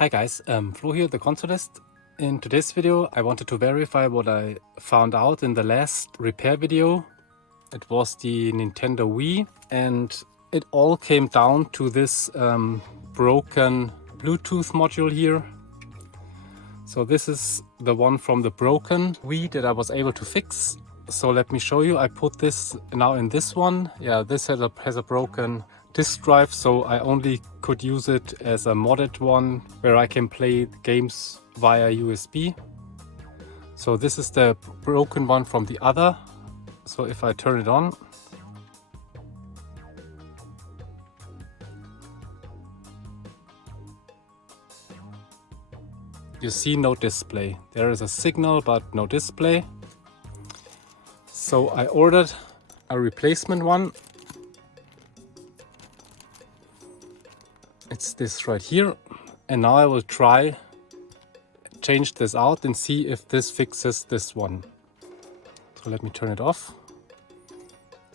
Hi guys, Flo here, the consolist. In today's video I wanted to verify what I found out in the last repair video. It was the Nintendo Wii and it all came down to this broken Bluetooth module here. So this is the one from the broken Wii that I was able to fix. So let me show you. I put this now in this one. Yeah, this has a broken disk drive, so I only could use it as a modded one where I can play games via USB. So this is the broken one from the other. So if I turn it on, you see no display. There is a signal but no display. So I ordered a replacement one. It's this right here. And now I will try change this out and see if this fixes this one. So let me turn it off.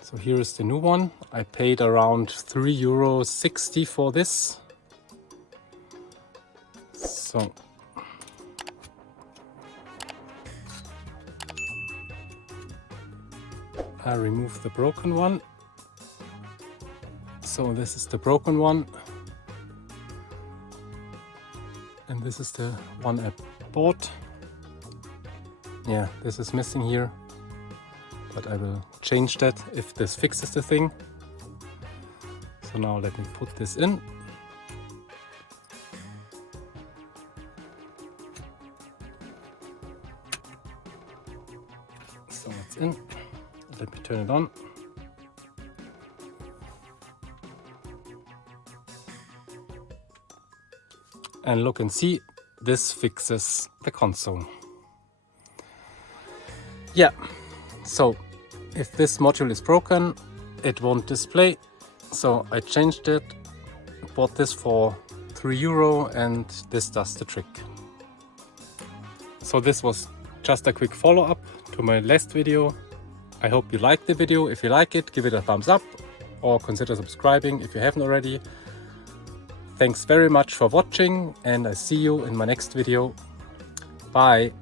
So here is the new one. I paid around €3.60 for this. So I remove the broken one. So this is the broken one. And this is the one I bought. Yeah, this is missing here. But I will change that if this fixes the thing. So now let me put this in. So it's in. Let me turn it on. And look and see, this fixes the console. Yeah, so if this module is broken, it won't display. So I changed it, bought this for €3 and this does the trick. So this was just a quick follow-up to my last video. I hope you liked the video. If you like it, give it a thumbs up or consider subscribing if you haven't already. Thanks very much for watching and I see you in my next video. Bye!